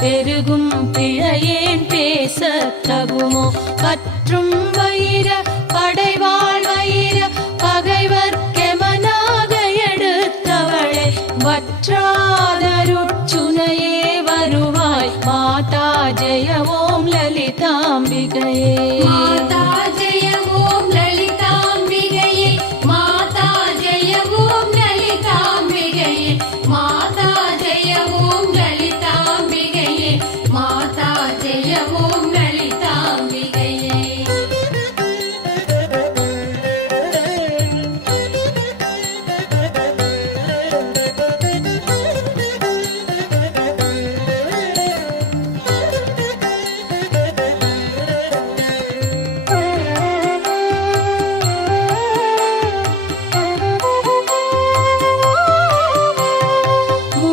பெருகும் பிழையேன் பேச தகுமோ பற்றும் வைர படைவாள் வைர பகைவர் கெமனாக எடுத்தவளே வற்றாதருச்சுனையே வருவாய் மாதா ஜெய ஓம் லலிதாம்பிகையே மாதா ஜெய ஓம் லலிதாம்பிகையே மாதா ஜெய ஓம் லலிதாம்பிகையே மாதா ஜெய ஓம் லலிதாம்பிகையே மாதா ஜெய ஓம் லலிதாம்பிகையே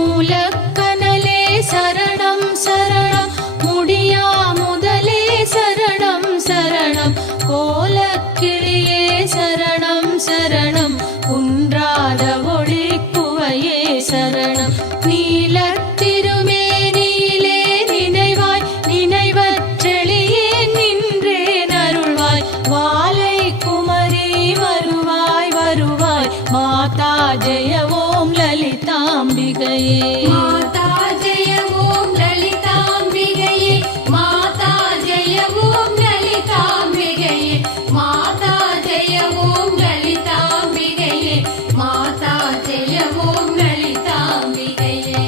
மூலக்கனலே சரணம் சரணம் முடியா முதலே சரணம் சரணம் கோலக்கிளியே சரணம் சரணம் குன்றாத ஒளி குவையே சரணம் நீலத்திருமேனியிலே நினைவாய் நினைவற்றெளியே நின்றேன் அருள்வாய் வாலை குமரி வருவாய் வருவாய் மாதா ஜெய ஓம் லலிதாம்பிகையே மாதா ஜெய ஓம் லலிதாம்பிகையே மாதா ஜெய ஓம் லலிதாம்பிகையே மாதா ஜெய ஓம் லலிதாம்பிகையே மாதா ஜெய ஓம் லலிதாம்பிகையே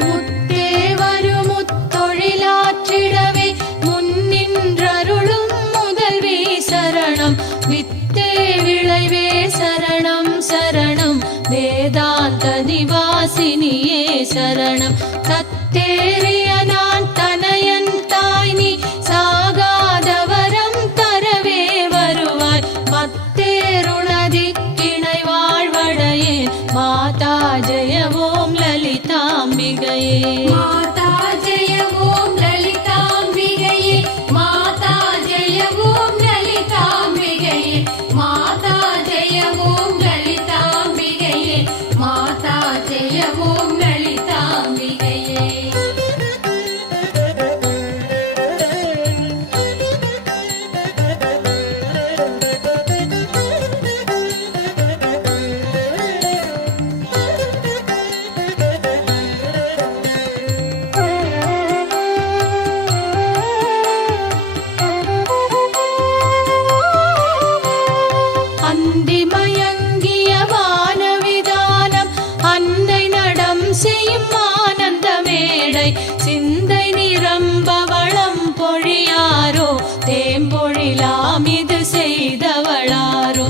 முத்தே வருமுத்தொழிலாற்றிடவே முன்னின்றருளும் முதல்வி சரணம் வித்தே விளைவே சரணம் சரணம் வேதாந்த நிவாசினியே சரணம் தத்தேறிய நான் தனையன் தாய் நீ சாகாதவரம் தரவே வருவாய் மத்தேருணதி கிணை வாழ்வடையே மாதா ஜெய ஓம் லலிதாம்பிகையே மாதா ஜெய ஓம் லலிதாம்பிகையே மாதா ஜெய ஓம் லலிதாம்பிகையே மாதா ஜெய ஓம் லலிதாம்பிகையே மாதா ஜெய ஓம் லலிதாம்பிகையே அந்திமயங்கிய வானவிதானம் அன்னை நடம் செய்யும் ஆனந்த மேடை சிந்தை நிரம்ப வளம் பொழியாரோ தேம்பொழிலாம் இது செய்தவளாரோ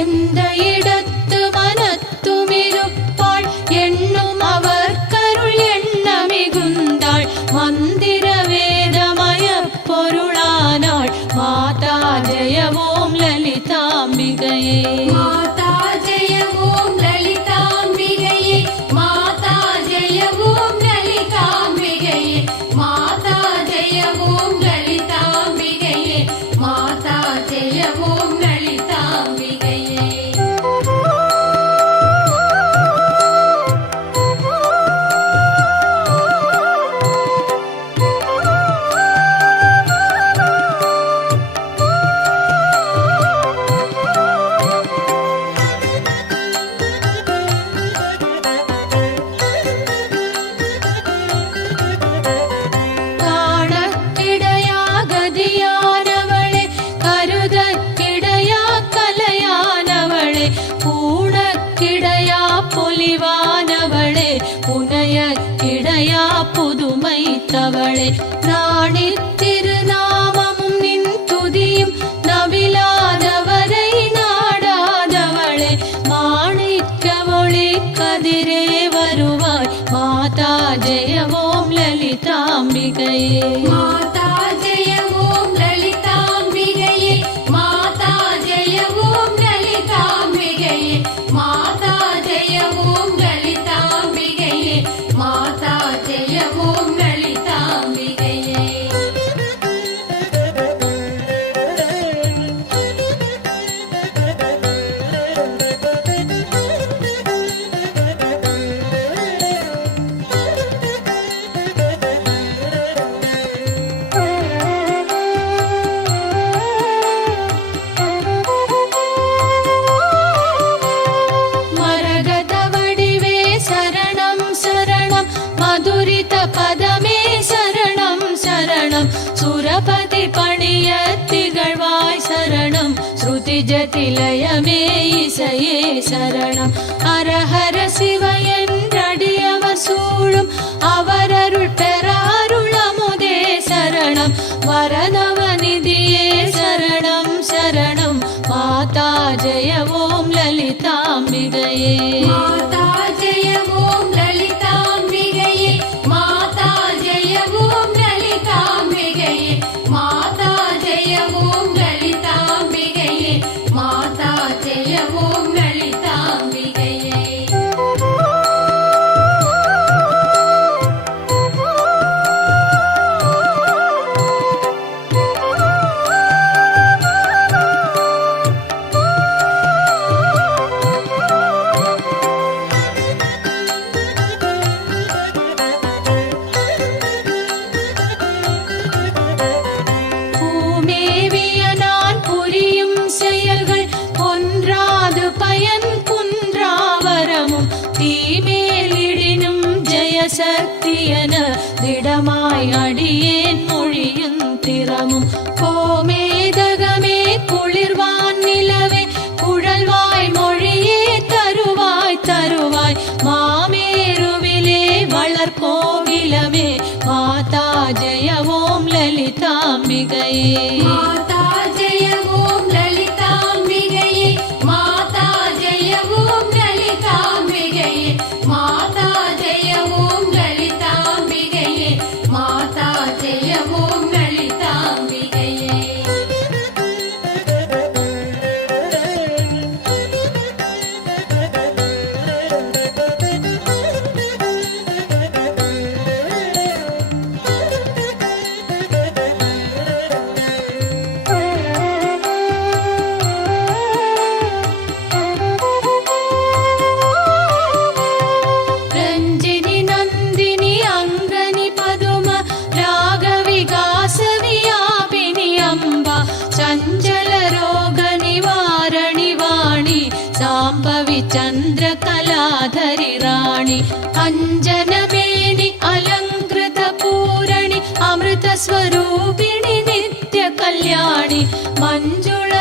எந்த இடத்து மனத்துமிருப்பாள் எண்ணும் அவர் கருள் எண்ண மிகுந்தாள் மந்திர வேதமய பொருளானாள் மாதா ஜெய ஓம் லலிதாம்பிகையே மாதா ஜெய ஓம் லலிதாம்பிகையே மாதா ஜெய ஓம் லலிதாம்பிகையே மாதா ஜெய ஓம் லலிதாம்பிகையே மாதா ஜெய ஓம் லலிதாம்பிகையே காணக்கிடையாகதியானவளே கருதக்கிடையா கலையானவளே பூணக்கிடையா பொலிவானவளே புனையக்கிடையா புதுமைத்தவளே நாணி திருநாமமும் நின் துதியும் நவிலாதவரை நாடாதவளே மாணிக்க ஒளி கதிரே வருவாய் மாதா ஜெய ஓம் லலிதாம்பிகையே மாதா ஜெய ஓம் லலிதாம்பிகையே மாதா ஜெய ஓம் லலிதா பணிய திகழ்வாய் சரணம் ஸ்ருதி ஜதிலயமே இசையே சரணம் ஹரஹர சிவ என்றடியவர் சூழும் அவரருள் பெற அருளமுதே சரணம் வரநவநிதியே சரணம் சரணம் மாதா ஜெய ஓம் லலிதாம்பிகையே மாதா ஜெய ஓம் லலிதாம்பிகையே மாதா ஜெய ஓம் லலிதாம்பிகையே மாதா ஜெய ஓம் லலிதாம்பிகையே மாதா ஜெய ஓம் லலிதாம்பிகையே பூமேவிய நான் புரியும் செயல்கள் ஒன்றாது பயன் குன்றாவரமும் தீமேலிடினும் ஜெயசக்தியன திடமாய் அடியேன் மொழியும் திறமும் கோமேதகமே குளிர்வான் நிலவே குழல்வாய் மொழியே தருவாய் தருவாய் மாமேருவிலே வளர்கோவிலமே மாதா ஜெய ஓம் லலிதாம்பிகையே மாதா ஜெய ஓம் லலிதாம்பிகையே மாதா ஜெய ஓம் லலிதாம்பிகையே மாதா ஜெய ஓம் லலிதாம்பிகையே மாதா ஜெய ஓம் லலிதாம்பிகையே ரஞ்சினி நந்தினி அங்கனி பதும ராகவிகாச வியாபினி அம்பா சஞ்சல ரோக நிவாரணி வாணி சாம்பவி சந்திர கலாதரி ராணி அஞ்சனமேனி அலங்கிருத பூரணி அமிர்த ஸ்வரூபிணி நித்ய கல்யாணி மஞ்சுள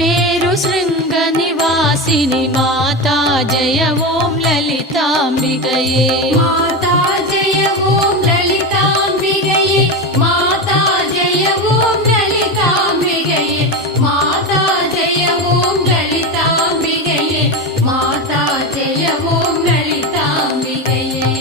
மேரு ஸ்ருங்க நிவாசினி மாதா ஜெய ஓம் லலிதாம்பிகையே மாதா ஜெய ஓம் லலிதாம்பிகையே மாதா ஜெய ஓம் லலிதாம்பிகையே மாதா ஜெய ஓம் லலிதாம்பிகையே மாதா ஜெய ஓம் லலிதாம்பிகையே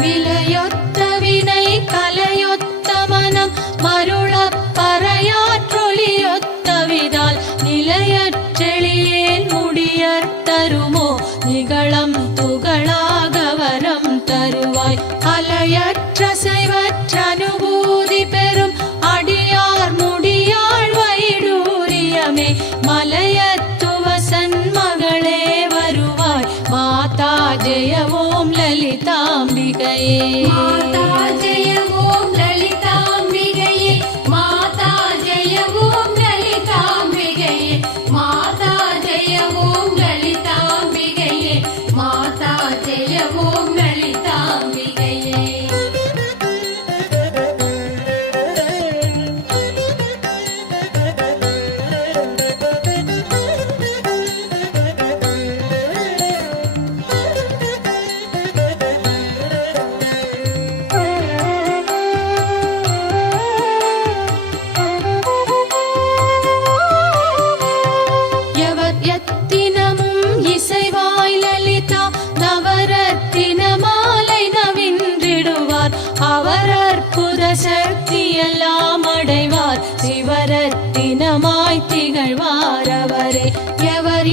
விலையொத்த வினை கலையொத்த மனம் மருளப் பறையாற்றொலியொத்த விதால் நிலையற்றெளியேன் முடியத் தருமோ நிகழம் துகளாக வரம் தருவாய் அலையற்ற சைவற்ற அனுபூதி பெறும் அடியார் முடியாள் வைடூரியமே மலையத்துவசன் மகளே வருவாய் மாதா ஜெய ஓம் லலிதாம்பிகையே மாதா ஜெய ஓம் லலிதாம்பிகையே மாதா ஜெய ஓம் லலிதாம்பிகையே மாதா ஜெய ஓம் லலிதாம்பிகையே மாதா ஜெய ஓம் லலிதாம்பிகையே எத்தினமும் இசைவாய் லலிதா நவரத்தின மாலை நவின்றிடுவார் அவர் அற்புத சக்தியெல்லாம் அடைவார் சிவரத்தினமாய் திகழ்வார் அவரே எவர்